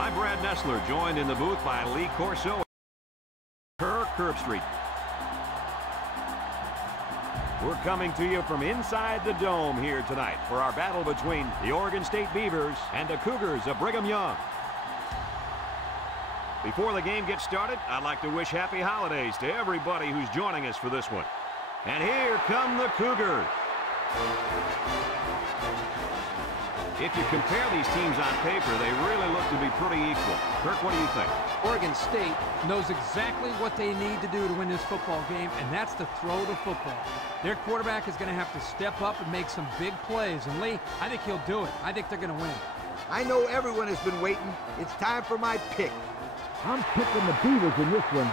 I'm Brad Nessler, joined in the booth by Lee Corso. Curb Street. We're coming to you from inside the dome here tonight for our battle between the Oregon State Beavers and the Cougars of Brigham Young. Before the game gets started, I'd like to wish happy holidays to everybody who's joining us for this one. And here come the Cougars. If you compare these teams on paper, they really look to be pretty equal. Kirk, what do you think? Oregon State knows exactly what they need to do to win this football game, and that's to throw the football. Their quarterback is going to have to step up and make some big plays. And Lee, I think he'll do it. I think they're going to win. I know everyone has been waiting. It's time for my pick. I'm picking the Beavers in this one.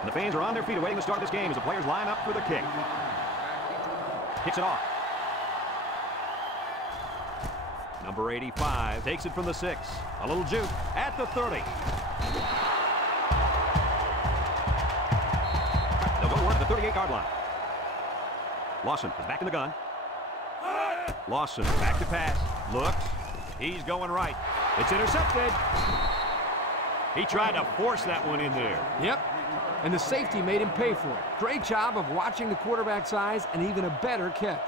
And the fans are on their feet awaiting the start of this game as the players line up for the kick. Kicks it off. Number 85 takes it from the 6. A little juke at the 30. They'll go to work at the 38-yard line. Lawson is back in the gun. Lawson back to pass. Looks. He's going right. It's intercepted. He tried to force that one in there. Yep. And the safety made him pay for it. Great job of watching the quarterback's eyes and even a better catch.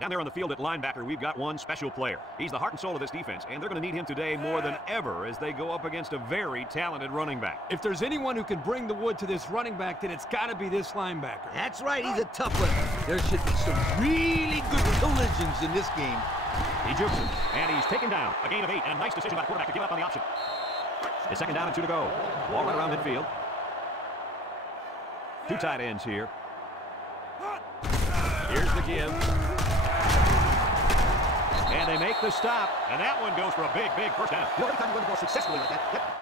Down there on the field at linebacker, we've got one special player. He's the heart and soul of this defense, and they're going to need him today more than ever as they go up against a very talented running back. If there's anyone who can bring the wood to this running back, then it's got to be this linebacker. That's right, he's a tough one. There should be some really good collisions in this game. He jukes him, and he's taken down. A gain of 8, and a nice decision by the quarterback to give up on the option. It's second down and 2 to go. Ball right around midfield. 2 tight ends here. Here's the give. And they make the stop, and that one goes for a big, big first down. You know, every time you run the ball successfully like that, yep.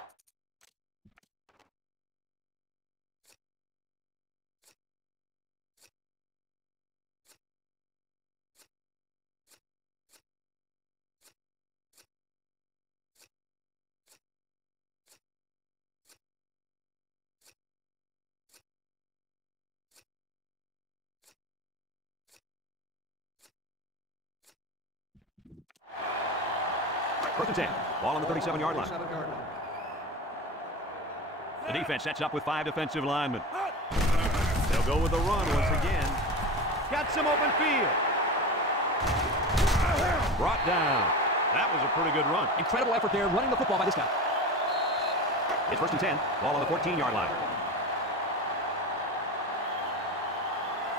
First and 10. Ball on the 37-yard line. The defense sets up with 5 defensive linemen. They'll go with the run once again. Got some open field. Brought down. That was a pretty good run. Incredible effort there running the football by this guy. It's first and 10. Ball on the 14-yard line.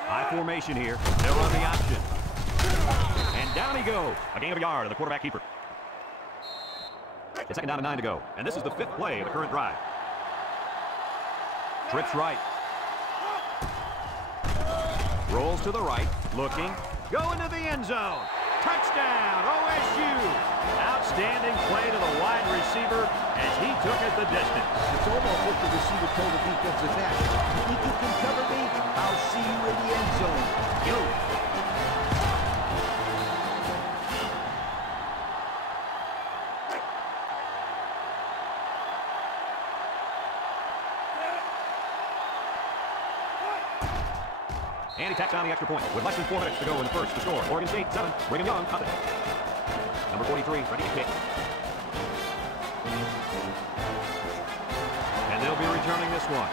High formation here. They'll run the option. And down he goes. A gain of a yard of the quarterback keeper. It's second down and 9 to go. And this is the 5th play of the current drive. Trips right. Rolls to the right. Looking. Going to the end zone. Touchdown, OSU. Outstanding play to the wide receiver as he took it the distance. It's almost what the receiver told the defensive back. You think you can cover me? I'll see you in the end zone. Yo. And he tacks on the extra point with less than 4 minutes to go in the first to score. Oregon State 7, Brigham Young nothing. Number 43 ready to kick. And they'll be returning this one.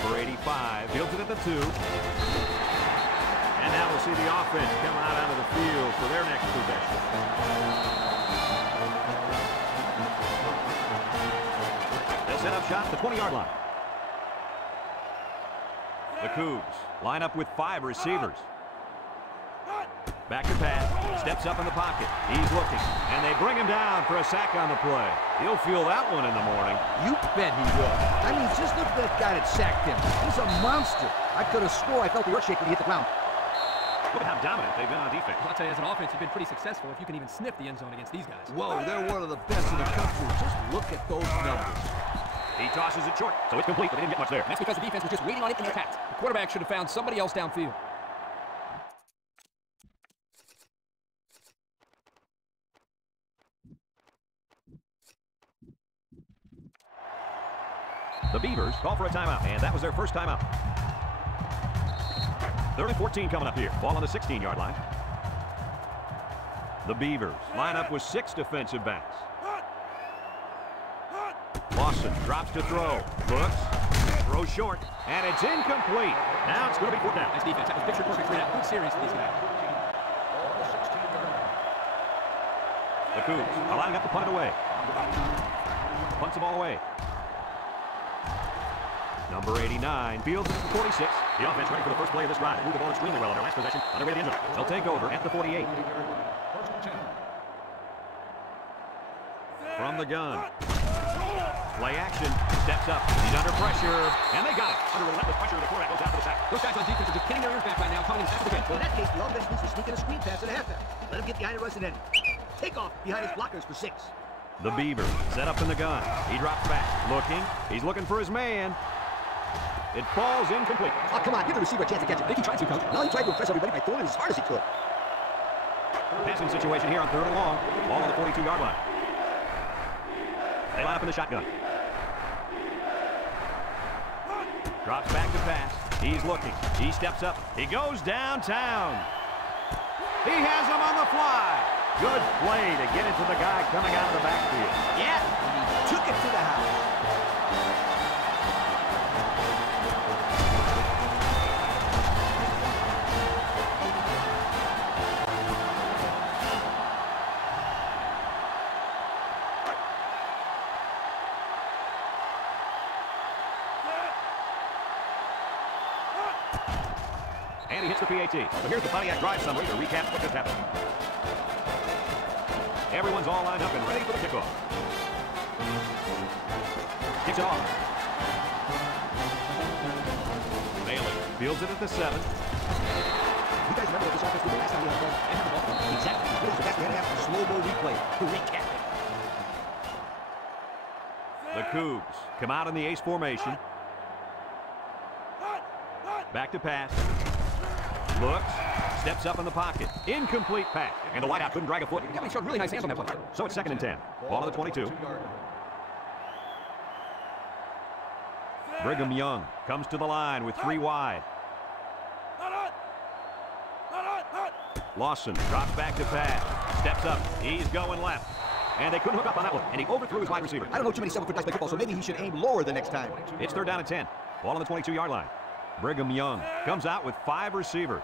Number 85 fields it at the 2. And now we'll see the offense come out onto the field for their next possession. They'll set up shop at the 20-yard line. The Cougs line up with 5 receivers. Back to pass. Steps up in the pocket. He's looking. And they bring him down for a sack on the play. He'll feel that one in the morning. You bet he will. I mean, just look at that guy that sacked him. He's a monster. I could have swore I felt the earthshake when he hit the ground. Look at how dominant they've been on defense. I'll tell you, as an offense, you've been pretty successful if you can even sniff the end zone against these guys. Whoa, they're one of the best in the country. Just look at those numbers. He tosses it short, so it's complete, but they didn't get much there. And that's because the defense was just waiting on it and attacked. The quarterback should have found somebody else downfield. The Beavers call for a timeout, and that was their first timeout. 3rd and 14 coming up here. Ball on the 16-yard line. The Beavers line up with 6 defensive backs. Lawson drops to throw. Looks. Throws short. And it's incomplete. Now it's going to be 4th down. Nice defense. That was picture perfect for that. Good series for these guys. The Cougs are lining up to punt it away. Punts the ball away. Number 89 fields it at the 46. The offense ready for the first play of this drive. Moved the ball extremely well on their last possession. On their way to the end zone. They'll take over at the 48. From the gun. Play action. Steps up. He's under pressure. And they got it. Under relentless pressure, the quarterback goes out for the sack. Those guys on defense are just pinning their ears back right now, calling him after the game. Well, in that case, the offense needs to sneak in a screen pass at halftime. Let him get behind the rush and then take off behind his blockers for 6. The Beavers set up in the gun. He drops back. Looking. He's looking for his man. It falls incomplete. Oh, come on. Give the receiver a chance to catch it. They can try to, coach. No, he tried to impress everybody by throwing it as hard as he could. Passing situation here on 3rd and long. Ball on the 42-yard line. They line up in the shotgun. Drops back to pass. He's looking. He steps up. He goes downtown. He has him on the fly. Good play to get it to the guy coming out of the backfield. Yeah, and he took it to the house. And he hits the PAT. So here's the Pontiac drive summary to recap what just happened. Everyone's all lined up and ready for the kickoff. Kicks it off. Bailey fields it at the 7. You guys remember what this offense did the last time we had the ball? They had the ball. Exactly. What was the best we had to have a slow-mo replay to recap it. The Cougs come out in the ace formation. Back to pass. Looks. Steps up in the pocket. Incomplete pass. And the wideout couldn't drag a foot. Yeah, he showed really nice hands on that play. So it's 2nd and 10. Ball on the 22. Brigham Young comes to the line with 3 wide. Lawson drops back to pass. Steps up. He's going left. And they couldn't hook up on that one. And he overthrew his wide receiver. I don't know too many 7-foot guys play football, so maybe he should aim lower the next time. It's 3rd down and 10. Ball on the 22-yard line. Brigham Young comes out with 5 receivers.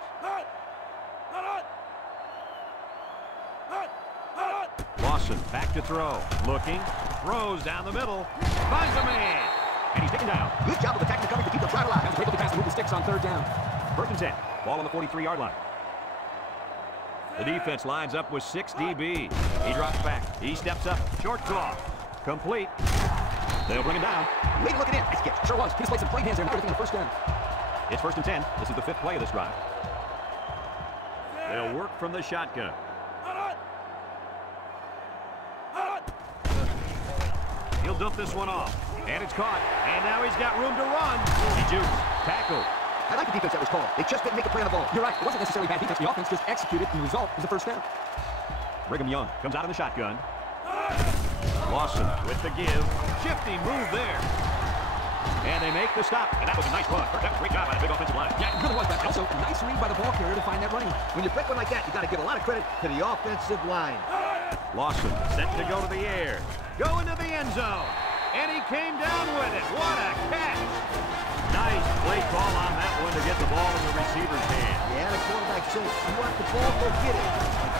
Lawson back to throw. Looking. Throws down the middle. Finds a man. And he's taken down. Good job of attacking the coverage to keep the drive alive. That was a great looking pass to move the sticks on 3rd down. 1st and 10. Ball on the 43-yard line. The defense lines up with 6 DB. He drops back. He steps up. Short toss. Complete. They'll bring it down. Way to look at him. Nice catch. Sure was. He just played some great hands there. Now everything on 1st down. It's 1st and 10. This is the 5th play of this drive. They'll work from the shotgun. He'll dump this one off. And it's caught. And now he's got room to run. He jukes. Tackle. I like the defense that was called. They just didn't make a play on the ball. You're right. It wasn't necessarily bad defense. The offense just executed, and the result is the 1st down. Brigham Young comes out in the shotgun. Lawson with the give. Shifty move there. And they make the stop. And that was a nice run. That was a great job by the big offensive line. Yeah, it really was, but also nice read by the ball carrier to find that running. When you break one like that, you got to give a lot of credit to the offensive line. Lawson set to go to the air. Go into the end zone. And he came down with it. What a catch. Nice play call on that one to get the ball in the receiver's hand. Yeah, the quarterback said, you want the ball, go get it.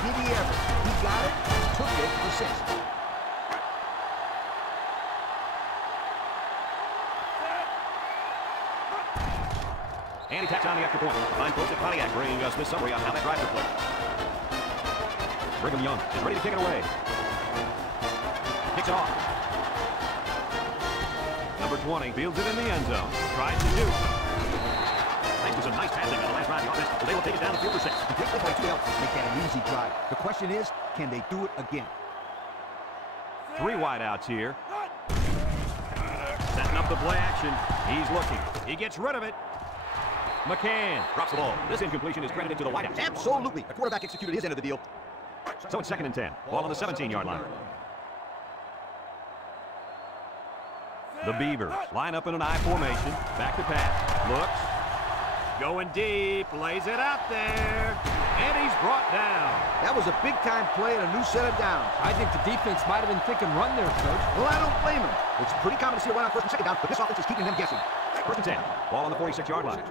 Did he ever? He got it, took it for 6. And he tacks on the extra point. Fine folks at Pontiac bringing us this summary on how that drive took place. Brigham Young is ready to kick it away. Kicks it off. Number 20 fields it in the end zone. Tries to shoot. Thanks to some nice passing on the last drive of the offense, they will take it down the field for 6. They play 2 out. Make that an easy drive. The question is, can they do it again? 3 wideouts here. Setting up the play action. He's looking. He gets rid of it. McCann drops the ball. This incompletion is credited to the wideout. Absolutely. The quarterback executed his end of the deal. So it's 2nd and 10. Ball on the 17-yard line. The Beavers line up in an I formation. Back to pass. Looks. Going deep. Lays it out there. And he's brought down. That was a big-time play and a new set of downs. I think the defense might have been thinking run there, Coach. Well, I don't blame him. It's pretty common to see a run on first and second down, but this offense is keeping them guessing. First and 10. Ball on the 46-yard line.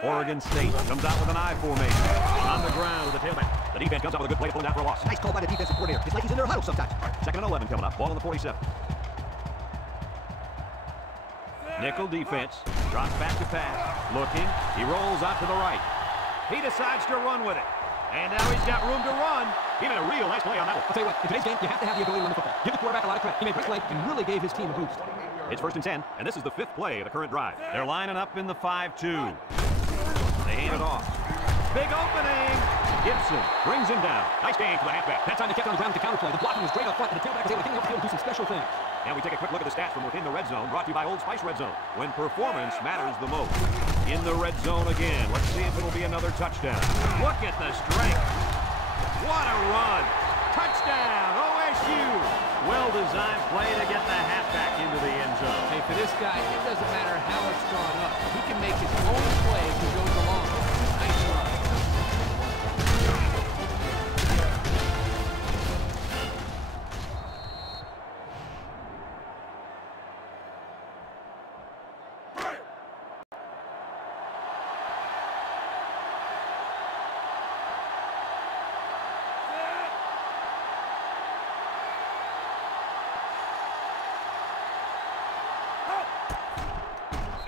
Oregon State comes out with an I formation. On the ground with the tailback. The defense comes out with a good play, pulling down for a loss. Nice call by the defensive coordinator. It's like he's in their huddle sometimes. Second and 11 coming up. Ball on the 47. Nickel defense. Drops back to pass. Looking. He rolls out to the right. He decides to run with it. And now he's got room to run. He made a real nice play on that one. I'll tell you what, in today's game, you have to have the ability to run the football. Give the quarterback a lot of credit. He made a great play and really gave his team a boost. It's first and 10, and this is the 5th play of the current drive. They're lining up in the 5-2. They hand it off. Big opening. Gibson brings him down. Nice game for the halfback. That time they kept on the ground with the counterplay. The blocking was great up front, and the tailback was able to get up the field and do some special things. And we take a quick look at the stats from within the red zone, brought to you by Old Spice Red Zone. When performance matters the most. In the red zone again. Let's see if it'll be another touchdown. Look at the strength. What a run. Touchdown, OSU. Well-designed play to get the halfback into the end zone. Hey, for this guy, it doesn't matter how it's drawn up. He can make his own play as he goes along. Nice run.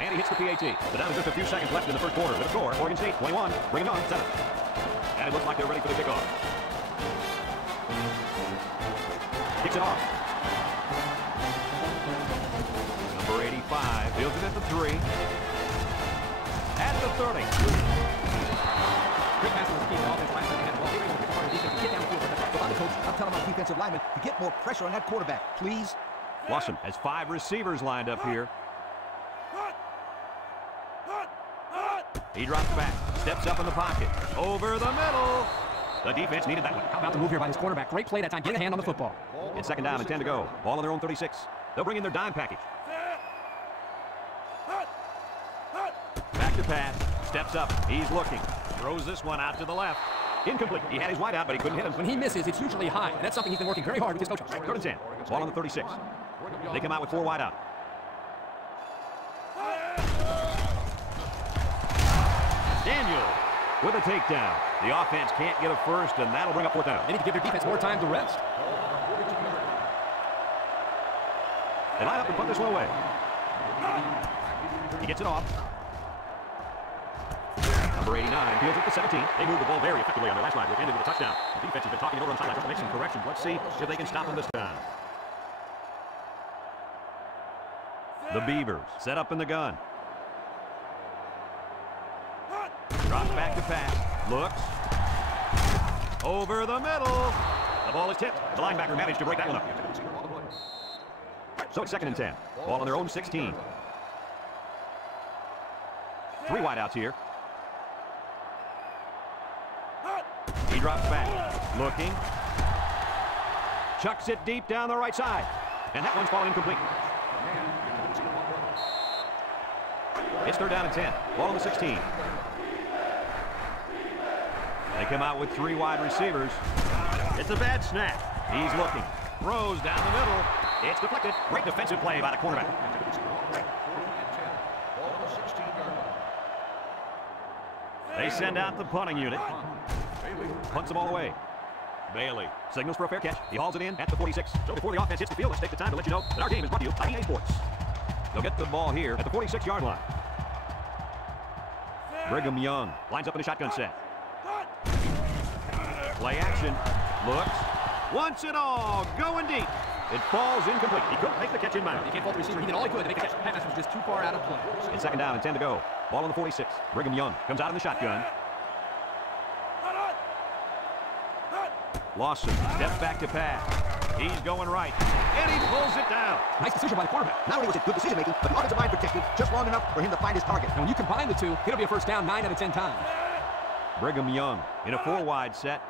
And he hits the PAT. So down to just a few seconds left in the first quarter. The score, Oregon State 21, bring it on 7. And it looks like they're ready for the kickoff. Kicks it off. Number 85 fields it at the 3. At the 30. Great pass on the team. Offense last time they had the ball. They were able to pick apart the defense and get down the field. Coach, I'm telling my defensive linemen to get more pressure on that quarterback, please. Lawson has 5 receivers lined up here. He drops back, steps up in the pocket, over the middle. The defense needed that one. How about the move here by this quarterback? Great play that time. Getting a hand on the football. It's second down and 10 to go. Ball on their own 36. They'll bring in their dime package. Back to pass, steps up, he's looking. Throws this one out to the left. Incomplete. He had his wide out, but he couldn't hit him. When he misses, it's usually high, and that's something he's been working very hard with his coach. Third and 10. Ball on the 36. They come out with 4 wide out. Daniel with a takedown. The offense can't get a first, and that'll bring up 4th down. They need to give their defense more time to rest. They line up and put this one away. He gets it off. Number 89 fields it to 17. They move the ball very effectively on their last drive, which ended with a touchdown. The defense has been talking over on the sideline to make some corrections. Let's see if they can stop them this time. The Beavers set up in the gun. Drops back to pass. Looks. Over the middle. The ball is tipped. The linebacker managed to break that one up. So it's second and 10. Ball on their own 16. 3 wideouts here. He drops back. Looking. Chucks it deep down the right side. And that one's falling incomplete. It's third down and 10. Ball on the 16. They come out with 3 wide receivers. It's a bad snap. He's looking. Throws down the middle. It's deflected. Great defensive play by the cornerback. They send out the punting unit. Punts the ball away. Bailey signals for a fair catch. He hauls it in at the 46. So before the offense hits the field, let's take the time to let you know that our game is brought to you by EA Sports. They'll get the ball here at the 46-yard line. Brigham Young lines up in a shotgun set. Play action. Looks. Wants it all. Going deep. It falls incomplete. He couldn't make the catch in bounds. He can't fault the receiver. He did all he could to make the catch. That pass was just too far out of play. It's second down and 10 to go. Ball on the 46. Brigham Young comes out in the shotgun. Lawson steps back to pass. He's going right. And he pulls it down. Nice decision by the quarterback. Not only was it good decision making, but the offensive line protected just long enough for him to find his target. And when you combine the two, it'll be a first down 9 out of 10 times. Brigham Young in a 4 wide set.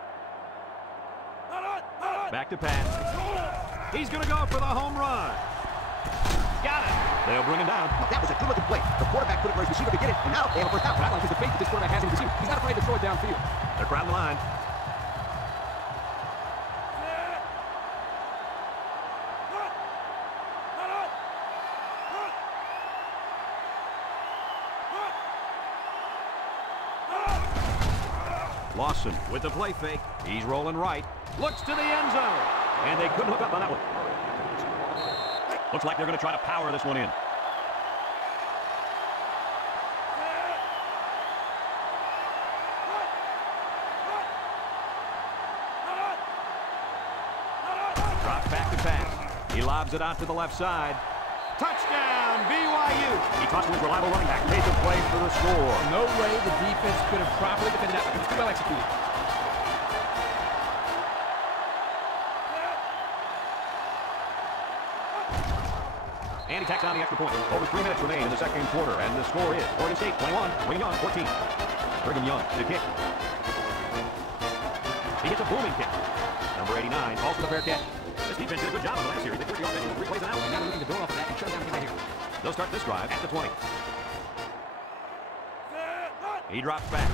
Back to pass. He's going to go for the home run. Got it. They'll bring him down. That was a good-looking play. The quarterback put it where his receiver could get it, and now they have a first down. What I like is the faith that this quarterback has in his receiver. He's not afraid to throw it downfield. They're crowding the line. Lawson with the play fake. He's rolling right. Looks to the end zone. And they couldn't hook up on that one. Looks like they're going to try to power this one in. Drops back to pass. He lobs it out to the left side. Touchdown, BYU. He tossed his reliable running back. Made the play for the score. No way the defense could have properly defended that. It was too well executed. And he tacks on the extra point. Over 3 minutes remain in the second quarter, and the score is Oregon State 21, Brigham Young 14. Brigham Young to kick. He gets a booming kick. Number 89 calls for the fair catch. This defense did a good job on the last series. They forced the offense with 3 plays an hour. Now they're looking to door off of that and shut down right here. They'll start this drive at the 20. He drops back.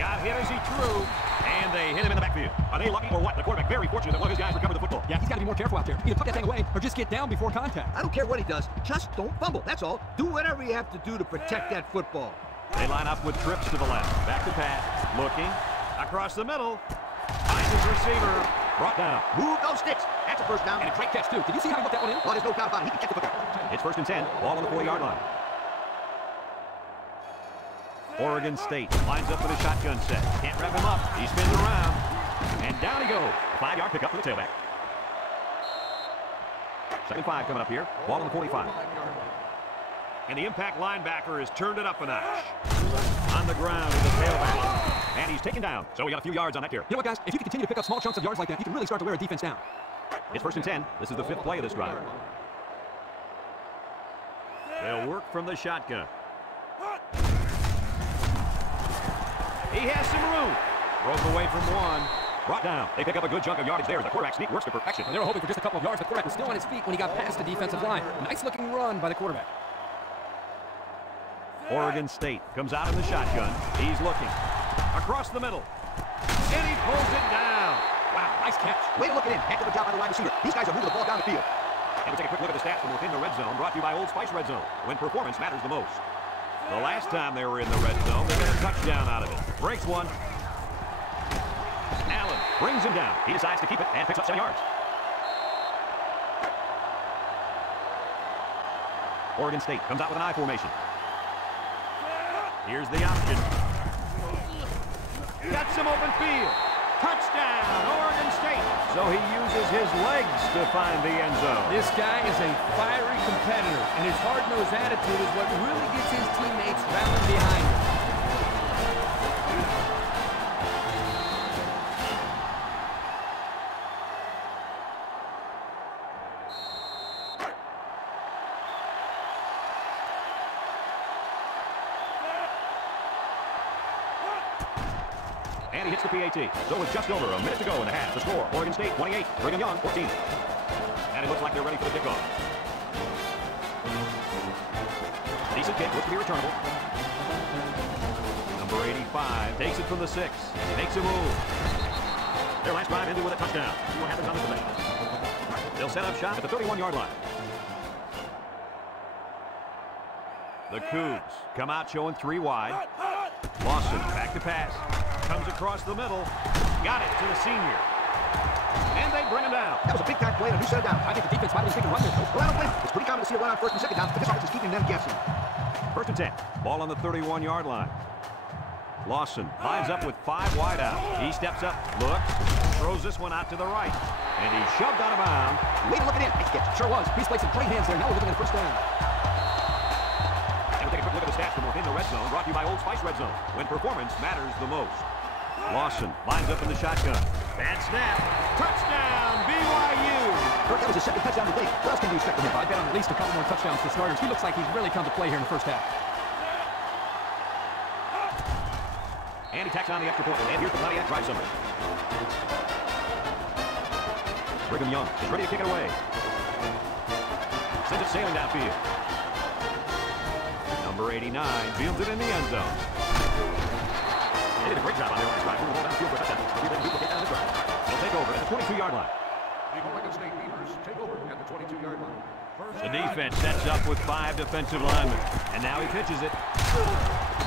Got hit as he threw, and they hit him in the backfield. Are they lucky or what? The quarterback very fortunate that one of his guys recovered the football. Yeah, he's got to be more careful out there. Either put that thing away or just get down before contact. I don't care what he does. Just don't fumble. That's all. Do whatever you have to do to protect that football. They line up with trips to the left. Back to pass. Looking. Across the middle. Finds his receiver. Brought down. Move those sticks. That's a first down. And a great catch, too. Did you see how he looked that one in? Oh, there's no doubt about it. He can catch the football. It's 1st and 10. Ball on the 40-yard line. Oregon State lines up with a shotgun set. Can't wrap him up. He spins around. And down he goes. 5-yard pickup for the tailback. 2nd and 5 coming up here. Ball on the 45. And the impact linebacker has turned it up a notch. On the ground is the tailback. And he's taken down. So we got a few yards on that here. You know what, guys? If you can continue to pick up small chunks of yards like that, you can really start to wear a defense down. It's 1st and 10. This is the 5th play of this drive. They'll work from the shotgun. He has some room. Broke away from one. Brought down. They pick up a good chunk of yardage there as the quarterback sneak works to perfection. And they were hoping for just a couple of yards. The quarterback was still on his feet when he got past the defensive line. Nice looking run by the quarterback. Oregon State comes out in the shotgun. He's looking. Across the middle. And he pulls it down. Wow, nice catch. Way to look it in. Heck of a job by the wide receiver. These guys are moving the ball down the field. And we'll take a quick look at the stats from within the red zone, brought to you by Old Spice Red Zone, when performance matters the most. The last time they were in the red zone, they got a touchdown out of it. Breaks one. Allen brings him down. He decides to keep it and picks up 7 yards. Oregon State comes out with an I formation. Here's the option. Got some open field. Touchdown, Oregon State. So he uses his legs to find the end zone. This guy is a fiery competitor, and his hard-nosed attitude is what really gets his teammates rallying behind him. And he hits the PAT. So with just over a minute to go in the half, the score, Oregon State 28, Brigham Young 14. And it looks like they're ready for the kickoff. Decent kick, looks to be returnable. Number 85 takes it from the 6, makes a move. Their last drive ended with a touchdown. See what happens on this play. They'll set up shop at the 31-yard line. The Cougs come out showing 3 wide. Lawson back to pass. Comes across the middle. Got it to the senior. And they bring him down. That was a big-time play and a new set down. I think the defense might be thinking run this. Well, I don't win. It's pretty common to see a run on 1st and 2nd down, but this offense is keeping them guessing. 1st and 10. Ball on the 31-yard line. Lawson lines up with 5 wide out. He steps up, looks, throws this one out to the right. And he's shoved out of bounds. Way to look it in. Nice catch. Sure was. He's played some great hands there. Now we're looking at the 1st down. And we'll take a quick look at the stats from within the red zone, brought to you by Old Spice Red Zone, when performance matters the most. Lawson lines up in the shotgun. Bad snap. Touchdown, BYU. Kirk, that was his 2nd touchdown today. What else can you expect from him? I bet on at least a couple more touchdowns for starters. He looks like he's really come to play here in the 1st half. And he tacks on the extra point. And here's the Pontiac drive summary. Brigham Young is ready to kick it away. Sends it sailing downfield. Number 89 fields it in the end zone. They did a great job on their last drive. Moving the ball downfield for a touchdown. See if they can duplicate that on this drive. They'll take over at the 22-yard line. The Oregon State Beavers take over at the 22-yard line. The defense sets up with 5 defensive linemen. And now he pitches it.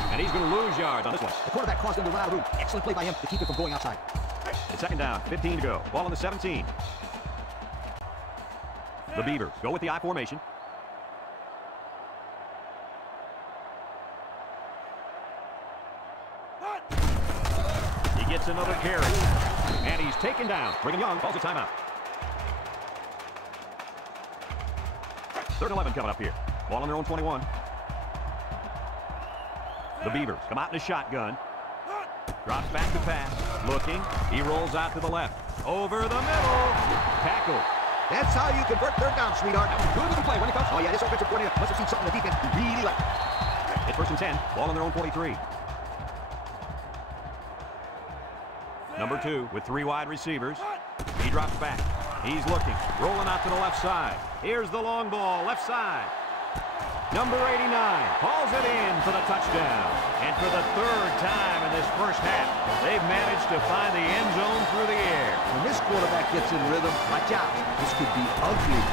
And he's going to lose yards on this one. The quarterback caused them to run out of room. Excellent play by him to keep it from going outside. It's second down, 15 to go. Ball on the 17. The Beavers go with the I formation. He gets another carry. And he's taken down. Brigham Young calls a timeout. 3rd and 11 coming up here. Ball on their own 21. The Beavers come out in a shotgun. Drops back to pass. Looking. He rolls out to the left. Over the middle. Tackle. That's how you convert 3rd down, sweetheart. Good looking play, wasn't it, Coach? Oh, yeah, this offensive coordinator must have seen something in the defense he really liked. It's 1st and 10. Ball on their own 43. Number 2 with 3 wide receivers. He drops back. He's looking. Rolling out to the left side. Here's the long ball. Left side. Number 89 hauls it in for the touchdown. And for the 3rd time in this first half, they've managed to find the end zone through the air. When this quarterback gets in rhythm, watch out. This could be ugly.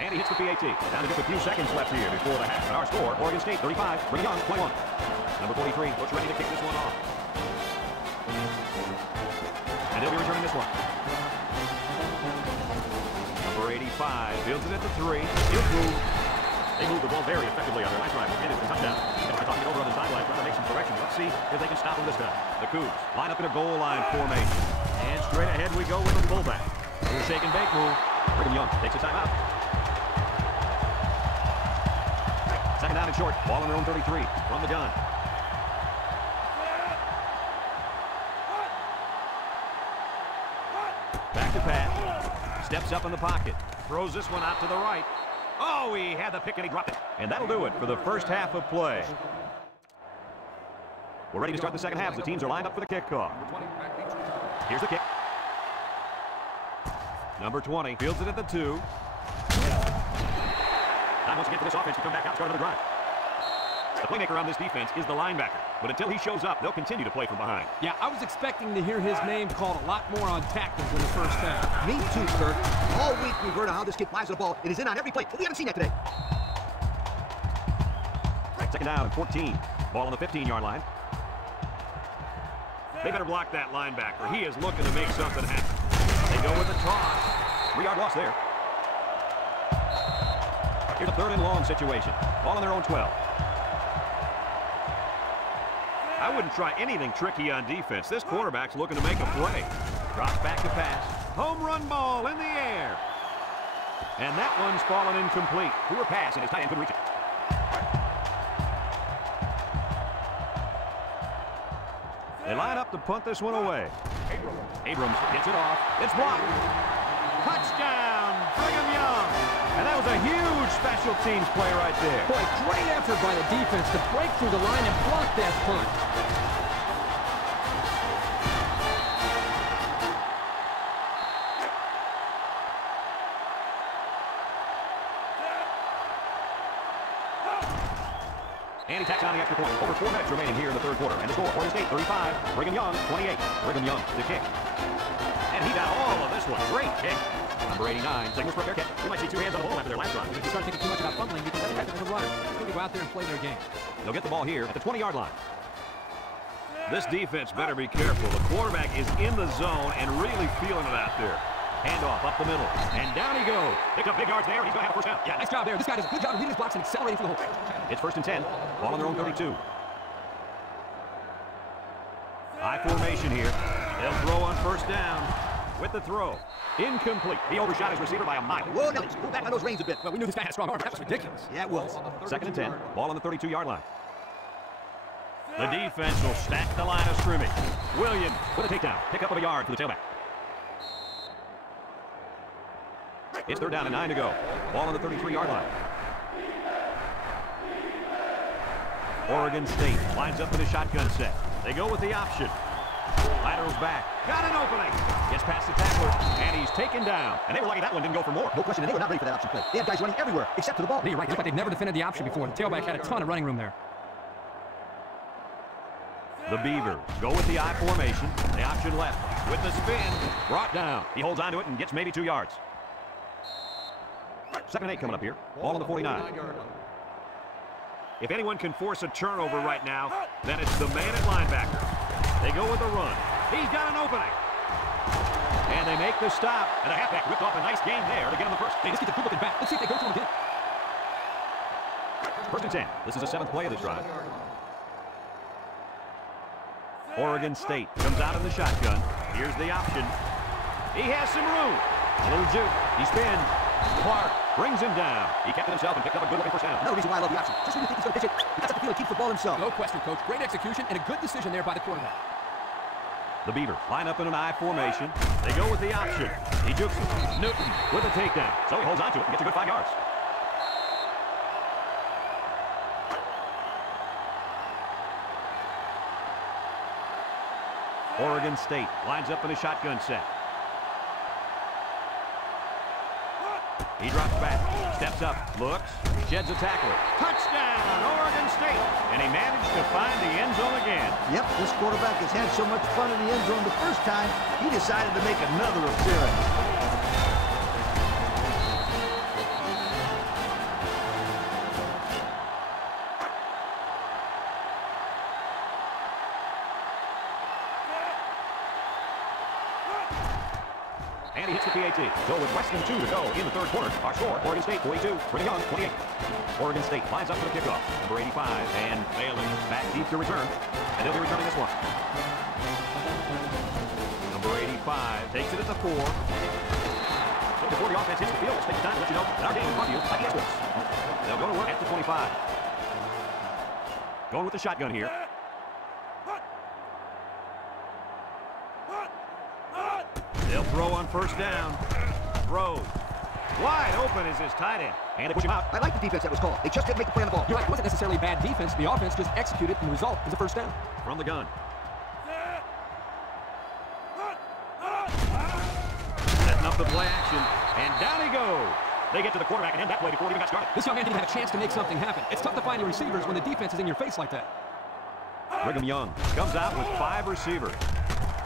And he hits the PAT. Down to just a few seconds left here before the half. And our score, Oregon State 35, Brigham Young 21. Number 43 looks ready to kick this one off. And he'll be returning this one. Number 85 fields it at the 3. He'll move. They moved the ball very effectively on their last drive. And it's a touchdown. And they're talking over on the sideline, trying to make some corrections. Let's see if they can stop him this time. The Cougs line up in a goal line formation. And straight ahead we go with the fullback. Little shake and bake move. Brigham Young takes a timeout. Second down and short. Ball on their own 33 from the gun. Back to pass. Steps up in the pocket. Throws this one out to the right. Oh, he had the pick and he dropped it. And that'll do it for the first half of play. We're ready to start the second half as the teams are lined up for the kickoff. Here's the kick. Number 20 fields it at the 2. Time once again for this offense to come back out and start another drive. The playmaker on this defense is the linebacker. But until he shows up, they'll continue to play from behind. Yeah, I was expecting to hear his name called a lot more on tackles in the first half. Me too, Kirk. All week we've heard of how this kid flies the ball. It is in on every play, but we haven't seen that today. Second down and 14. Ball on the 15-yard line. They better block that linebacker. He is looking to make something happen. They go with the toss. 3-yard loss there. Here's a 3rd and long situation. Ball on their own 12. I wouldn't try anything tricky on defense. This quarterback's looking to make a play. Drops back to pass. Home run ball in the air. And that one's fallen incomplete. Poor pass, and his tight end couldn't reach it. They line up to punt this one away. Abrams gets it off. It's blocked. Touchdown, Brigham Young. And that was a huge special teams play right there. Boy, great effort by the defense to break through the line and block that punt. And he tacks on the extra point. Over 4 minutes remaining here in the 3rd quarter. And the score, Oregon State 35, Brigham Young 28. Brigham Young to kick. And he got all of this one. Great kick. Number 89 signals for a fair catch. We might see 2 hands on the ball after their last run. If you start thinking too much about fumbling, you can let the runner. They can go out there and play their game. They'll get the ball here at the 20-yard line. This defense better be careful. The quarterback is in the zone and really feeling it out there. Handoff up the middle. And down he goes. Pick up big yards there. He's going to have a first down. Yeah, nice job there. This guy does a good job of reading his blocks and accelerating through the hole. It's 1st and 10. Ball on their own 32. High formation here. They'll throw on first down with the throw. Incomplete. He overshot his receiver by a mile. Whoa, Nelly, pull back on those reins a bit. Well, we knew this guy had strong arms. That was ridiculous. Yeah, it was. 2nd and 10. Ball on the 32-yard line. The defense will stack the line of scrimmage. Williams with a takedown. Pick up of a yard for the tailback. It's 3rd down and 9 to go. Ball on the 33-yard line. Oregon State lines up in a shotgun set. They go with the option. Laterals back. Got an opening. Gets past the tackler, and he's taken down. And they were lucky that one didn't go for more. No question, and they were not ready for that option play. They had guys running everywhere except to the ball. You're right. It's like they've never defended the option before. The tailback had a ton of running room there. The Beavers go with the I formation. The option left with the spin. Brought down. He holds onto it and gets maybe 2 yards. 2nd and 8 coming up here. Ball on the 49. If anyone can force a turnover right now, then it's the man at linebacker. They go with the run. He's got an opening. And they make the stop. And the halfback ripped off a nice game there to get him the first. Hey, let's get the good looking back. Let's see if they go to him again. 1st and 10. This is the 7th play of this drive. Oregon State comes out in the shotgun. Here's the option. He has some room. A little juke. He spins. Clark brings him down. He kept it himself and picked up a good-looking first down. No reason why I love the option. Just when you think he's going to pitch it, he gets up the field and keeps the ball himself. No question, Coach. Great execution and a good decision there by the quarterback. The Beavers line up in an I formation. They go with the option. He jukes it. Newton with a takedown. So he holds on to it and gets a good 5 yards. Oregon State lines up in a shotgun set. He drops back, steps up, looks, sheds a tackler. Touchdown, Oregon State! And he managed to find the end zone again. Yep, this quarterback has had so much fun in the end zone the first time, he decided to make another appearance. And he hits the PAT. So with less than 2 to go in the 3rd quarter, our score, Oregon State 42, Brigham Young 28. Oregon State lines up for the kickoff. Number 85, and failing back deep to return. And they'll be returning this one. Number 85 takes it at the 4. So before the offense hits the field, let's take the time to let you know that our game is brought to you by ES Sports. They'll go to work at the 25. Going with the shotgun here. They'll throw on 1st down. Throws. Wide open is his tight end. And they push him out. I like the defense that was called. They just didn't make the play on the ball. You're right. It wasn't necessarily bad defense. The offense just executed, and the result is a 1st down. From the gun. Setting up the play action. And down he goes. They get to the quarterback and end that play before it even got started. This young man didn't have a chance to make something happen. It's tough to find your receivers when the defense is in your face like that. Brigham Young comes out with 5 receivers.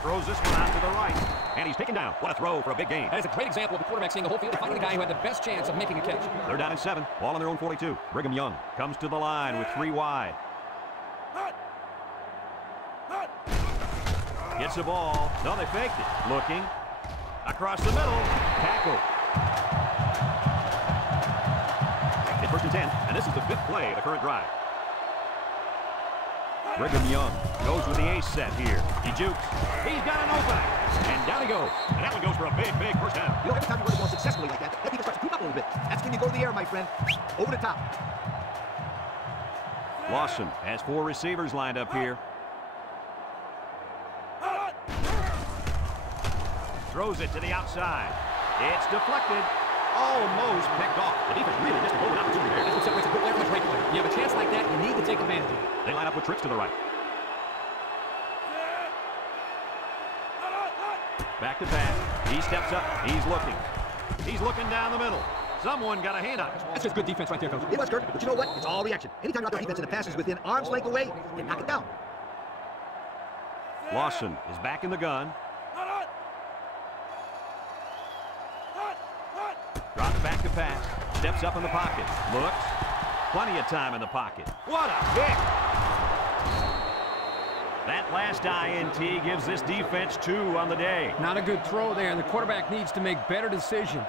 Throws this one out to the right. And he's taken down. What a throw for a big gain. That is a great example of the quarterback seeing the whole field and finding the guy who had the best chance of making a catch. 3rd down and 7. Ball on their own 42. Brigham Young comes to the line with 3 wide. Gets the ball. No, they faked it. Looking. Across the middle. Tackle. It's 1st and 10. And this is the 5th play of the current drive. Brigham Young goes with the ace set here. He jukes. He's got an opening. And down he goes. And that one goes for a big, big first down. You know, every time you run the ball successfully like that, that defense starts to creep up a little bit. That's when you go to the air, my friend. Over the top. Lawson has 4 receivers lined up here. Throws it to the outside. It's deflected. Almost picked off. The defense really missed a golden opportunity there. That's what separates a good player from a great player. You have a chance like that, you need to take advantage of it. They line up with tricks to the right. Back to pass. He steps up. He's looking. He's looking down the middle. Someone got a hand on it. That's just good defense right there, Coach. It was, Kurt, but you know what? It's all reaction. Anytime you're out there defense and the pass is within arm's length away, you knock it down. Lawson is back in the gun. Drops back to pass. Steps up in the pocket. Looks. Plenty of time in the pocket. What a kick! That last INT gives this defense 2 on the day. Not a good throw there, and the quarterback needs to make better decisions.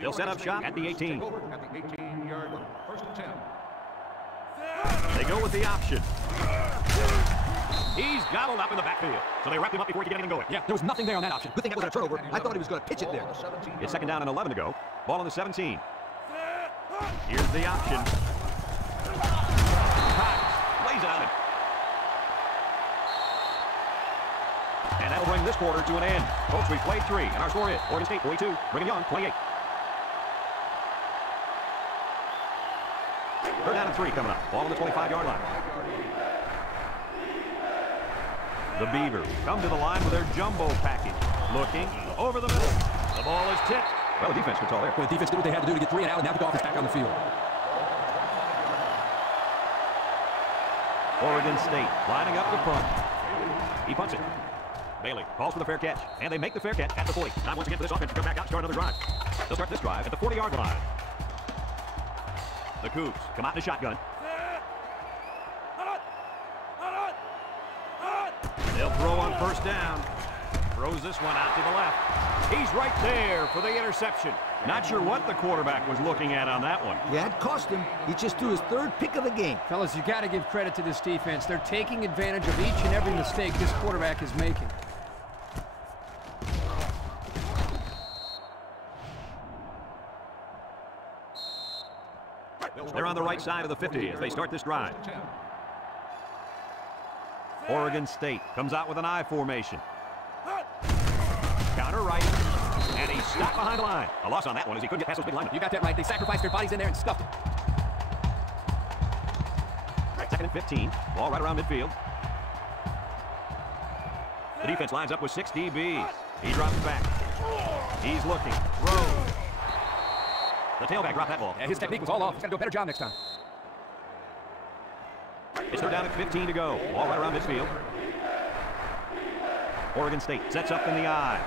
They'll set up shop at the 18. At the 18-yard line. 1st and 10. They go with the option. He's gobbled up in the backfield. So they wrapped him up before he could get anything going. Yeah, there was nothing there on that option. Good thing that wasn't a turnover. I thought he was going to pitch it there. It's 2nd down and 11 to go. Ball on the 17. Here's the option. Lays it out. And that'll bring this quarter to an end. Folks, we've played 3, and our score is Oregon State 42, Brigham Young 28. Third down and 3 coming up. Ball on the 25-yard line. The Beavers come to the line with their jumbo package. Looking over the middle. The ball is tipped. Well, the defense gets all there. Well, the defense did what they had to do to get 3 and out, and now the offense back on the field. Oregon State lining up the punt. He punts it. Bailey calls for the fair catch, and they make the fair catch at the 40. Time once again for this offense to come back out and start another drive. They'll start this drive at the 40-yard line. The Cougs come out in the shotgun. They'll throw on first down. Throws this one out to the left. He's right there for the interception. Not sure what the quarterback was looking at on that one. Yeah, it cost him. He just threw his 3rd pick of the game. Fellas, you got to give credit to this defense. They're taking advantage of each and every mistake this quarterback is making. They're on the right side of the 50 as they start this drive. Oregon State comes out with an I formation. Counter right, and he's stopped behind the line. A loss on that one as he couldn't get past those big linemen. You got that right. They sacrificed their bodies in there and stuffed it. 2nd and 15. Ball right around midfield. The defense lines up with 6 DBs. He drops back. He's looking. Throws. The tailback dropped that ball. Yeah, his technique was all off. He's got to do a better job next time. It's third down at 15 to go. Ball right around midfield. Oregon State sets up in the I.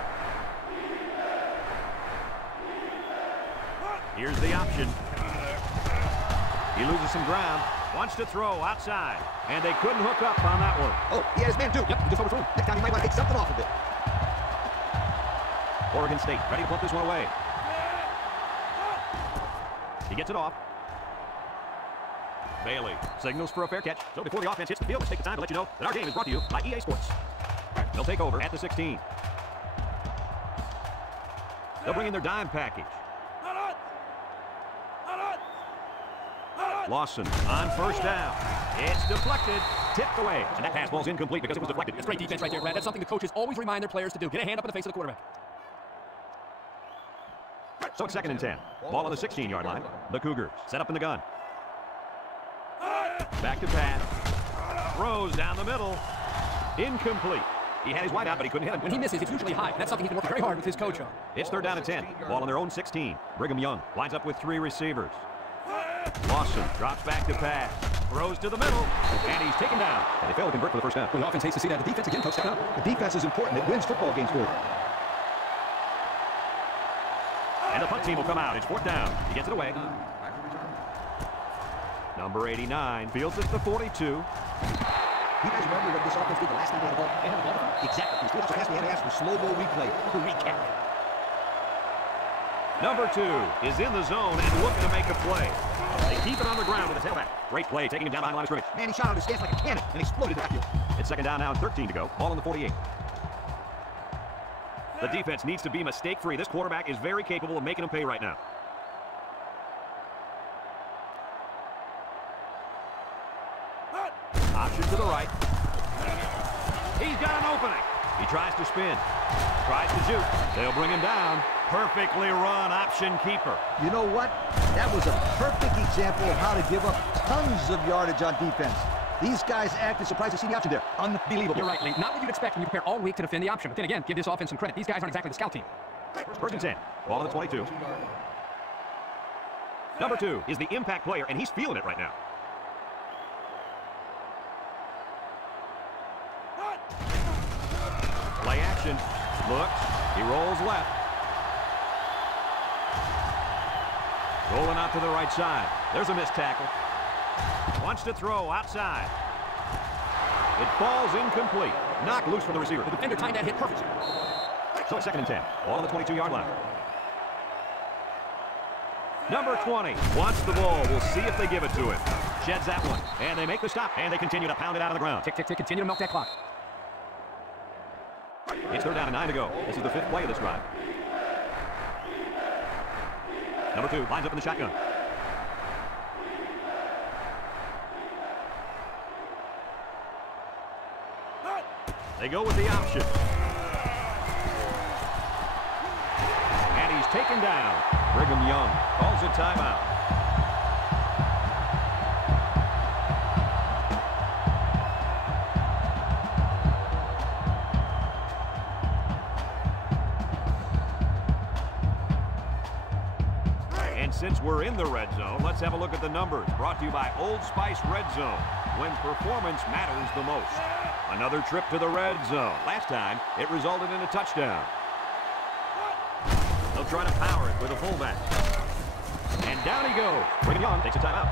Here's the option. He loses some ground. Wants to throw outside. And they couldn't hook up on that one. Oh, he had his man too. Yep, he just overthrew him. Next time he might want to take something off of it. Oregon State ready to punt this one away. He gets it off. Bailey signals for a fair catch. So before the offense hits the field, let's take the time to let you know that our game is brought to you by EA Sports. They'll take over at the 16. They'll bring in their dime package. Lawson on first down. It's deflected, tipped away. And that pass ball's incomplete because it was deflected. That's great defense right there, Brad. That's something the coaches always remind their players to do. Get a hand up in the face of the quarterback. So it's 2nd and 10. Ball on the 16-yard line. The Cougars set up in the gun. Back to pass. Throws down the middle. Incomplete. He had his wide out, but he couldn't hit him. When he misses, it's usually high. That's something he's been working very hard with his coach on. It's third down and 10. Ball on their own 16. Brigham Young lines up with 3 receivers. Lawson drops back to pass. Throws to the middle. And he's taken down. And they fail to convert for the first down. Well, the offense hates to see that. The defense again, coach, stepping up. The defense is important. It wins football games for them. And the punt team will come out. It's 4th down. He gets it away. Number 89 fields it to 42. You guys remember what this offense did the last time they had the ball? They had the ball. Exactly. So pass we had to ask for slow-mo replay to recap. Number 2 is in the zone and looking to make a play. They keep it on the ground with the tailback. Great play, taking him down behind the line of scrimmage. Man, he shot out his stance like a cannon and exploded the backfield. It's 2nd down now and 13 to go. Ball on the 48. The defense needs to be mistake-free. This quarterback is very capable of making them pay right now. Option to the right. He's got an opening. He tries to spin. Tries to juke. They'll bring him down. Perfectly run option keeper. You know what? That was a perfect example of how to give up tons of yardage on defense. These guys acted surprised to see the option there. Unbelievable. You're right, Lee. Not what you'd expect when you prepare all week to defend the option. But then again, give this offense some credit. These guys aren't exactly the scout team. 1st and 10. Ball on the 22. Number 2 is the impact player, and he's feeling it right now. Play action. Looks. He rolls left. Rolling out to the right side. There's a missed tackle. Wants to throw outside. It falls incomplete. Knocked loose from the receiver. The defender timed that hit perfect. So it's 2nd and 10. Ball on the 22-yard line. Number 20 wants the ball. We'll see if they give it to him. Sheds that one. And they make the stop. And they continue to pound it out of the ground. Tick, tick, tick. Continue to milk that clock. It's third down and 9 to go. This is the 5th play of this drive. Number 2 lines up in the shotgun. They go with the option. And he's taken down. Brigham Young calls a timeout. And since we're in the red zone, let's have a look at the numbers. Brought to you by Old Spice Red Zone, when performance matters the most. Another trip to the red zone. Last time, it resulted in a touchdown. They'll try to power it with a fullback. And down he goes. Brigham Young takes a timeout.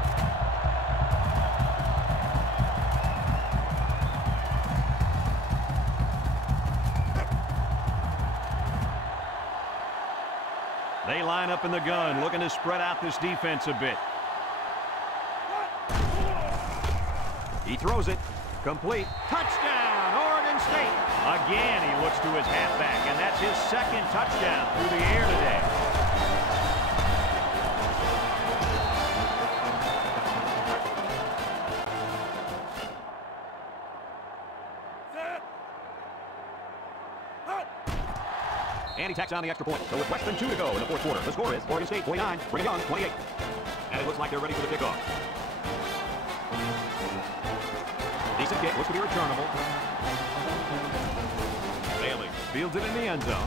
They line up in the gun, looking to spread out this defense a bit. He throws it. Complete. Touchdown, Oregon State. Again, he looks to his halfback, and that's his second touchdown through the air today. And he tacks on the extra point. So with less than 2 to go in the fourth quarter, the score is Oregon State 49, Brigham Young 28. And it looks like they're ready for the kickoff. Decent kick, looks to be returnable. Bailey fields it in the end zone.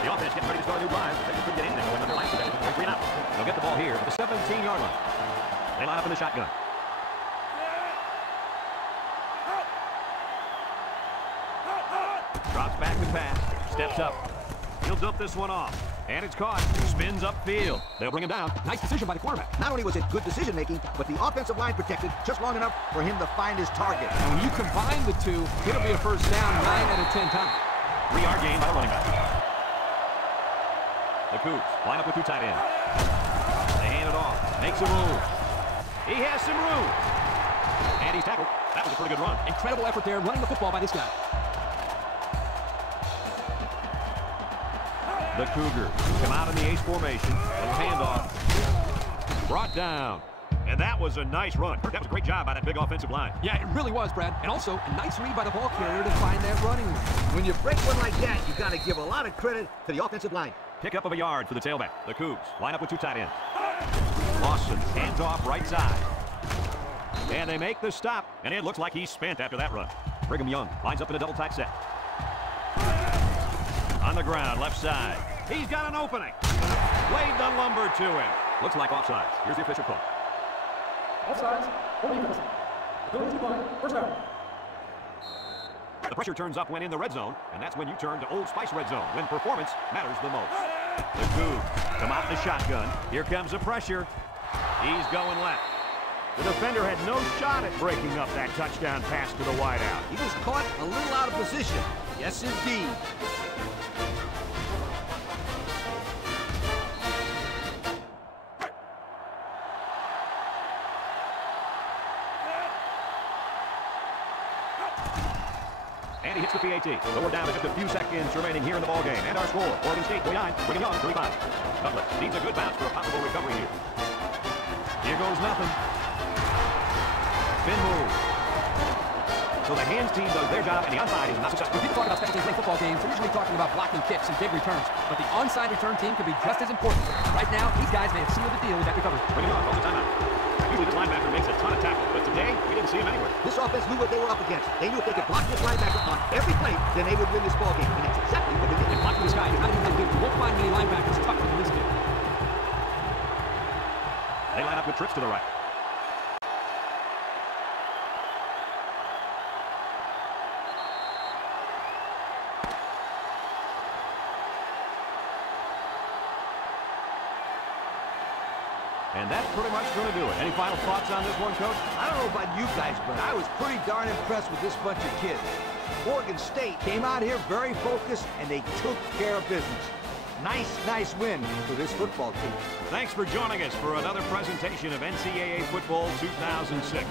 The offense getting ready to start a new drive. They couldn't get anything going on their line possession. They're 3 and out. They'll get the ball here at the 17-yard line. They line up in the shotgun. Drops back to pass. Steps up. He'll dump this one off. And it's caught. Spins upfield. They'll bring him down. Nice decision by the quarterback. Not only was it good decision-making, but the offensive line protected just long enough for him to find his target. And when you combine the two, it'll be a first down 9 out of 10 times. 3-yard gain by the running back. The Cougs line up with 2 tight ends. They hand it off. Makes a move. He has some room. And he's tackled. That was a pretty good run. Incredible effort there running the football by this guy. The Cougars come out in the ace formation. Little handoff. Brought down. And that was a nice run. That was a great job by that big offensive line. Yeah, it really was, Brad. And also, a nice read by the ball carrier to find that running lane. When you break one like that, you got to give a lot of credit to the offensive line. Pickup of a yard for the tailback. The Cougs line up with 2 tight ends. Lawson hands off right side. And they make the stop. And it looks like he's spent after that run. Brigham Young lines up in a double tight set. On the ground, left side. He's got an opening. Laid the lumber to him. Looks like offsides. Here's the official call. Offsides. First down. The pressure turns up when in the red zone, and that's when you turn to Old Spice Red Zone, when performance matters the most. The Cougs come out in the shotgun. Here comes the pressure. He's going left. The defender had no shot at breaking up that touchdown pass to the wideout. He was caught a little out of position. Yes, indeed. And he hits the PAT. So we're down to just a few seconds remaining here in the ballgame. And our score, Oregon State 49, Brigham Young 35. Cutler needs a good bounce for a possible recovery here. Here goes nothing. Spin move. So the hands team does their job, and the onside is not successful. When people talk about special teams playing football games, they're usually talking about blocking kicks and big returns. But the onside return team could be just as important. Right now, these guys may have sealed the deal with that recovery. Brigham Young calls a timeout. Usually this linebacker makes a ton of tackles, but today we didn't see him anywhere. This offense knew what they were up against. They knew if they could block this linebacker on every play, then they would win this ballgame. And that's exactly what they did. And blocking this guy is not even that good. You won't find many linebackers tougher than this kid. They line up with trips to the right. And that's pretty much going to do it. Any final thoughts on this one, Coach? I don't know about you guys, but I was pretty darn impressed with this bunch of kids. Oregon State came out here very focused, and they took care of business. Nice win for this football team. Thanks for joining us for another presentation of NCAA Football 2006.